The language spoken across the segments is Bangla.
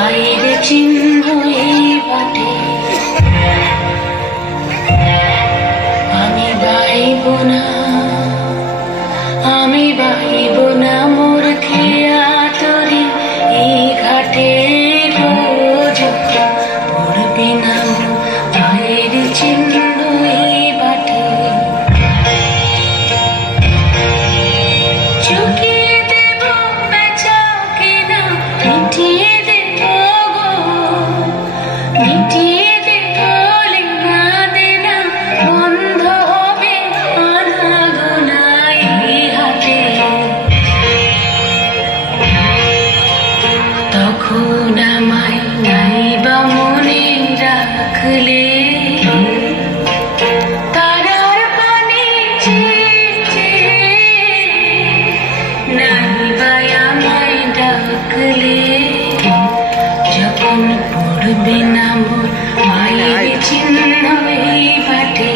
বাইরে চিহ্ন এই বাটে আমি বাইব না, আমি বাইব না মোর খেয়া তরি এই ঘাটে পড়বে না বাইরে চিহ্ন এই বাটে। চুকিয়ে দেব বেচা কিনা মিটিয়ে দেব গো, মিটিয়ে দেব লেনা দেনা বন্ধ হবে আনাগোনা এই হাতে। তখন আমায় নাইবা মনে রাখলে তারার পানে নাইবা আমায় ডাকলে যখন পড়বে না মোর মায়ের চিহ্ন এই বাটে।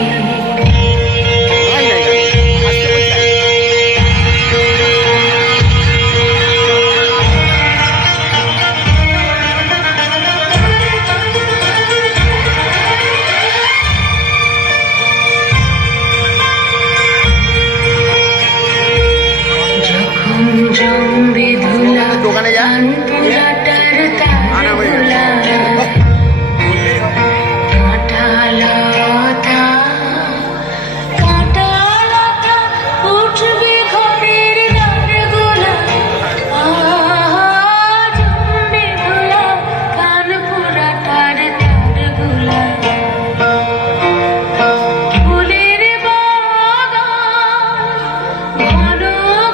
জম্বে ধুলা কানপুরাটার তারগুলা কাঁটালতা কাঁটালতা উঠবে ঘরের দ্বারগুলা। জম্বে ধুলা কানপুরাটার তারগুলা ফুলের বাগান ঘন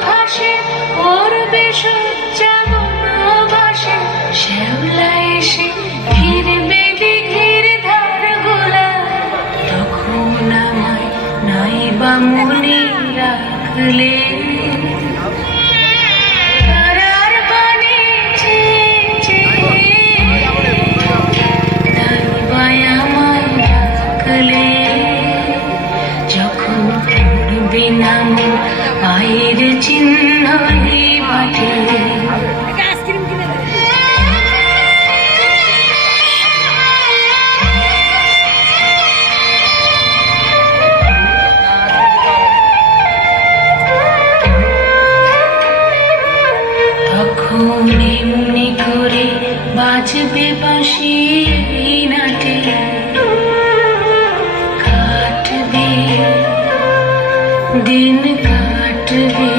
ঘাসে পড়বে সজ্জা বনবাসে। শ্যাওলা এসে ঘিরবে দিঘির ধারগুলা। তখন আমায় নাইবা মনে রাখলে তারার পানে নাইবা আমায় ডাকলে যখন পড়বে না মোর পায়ের চিহ্ন এই বাটে। তখন এমনি করে বাজবে বাঁশি এই নাটে কাটবে দিন কাটবে।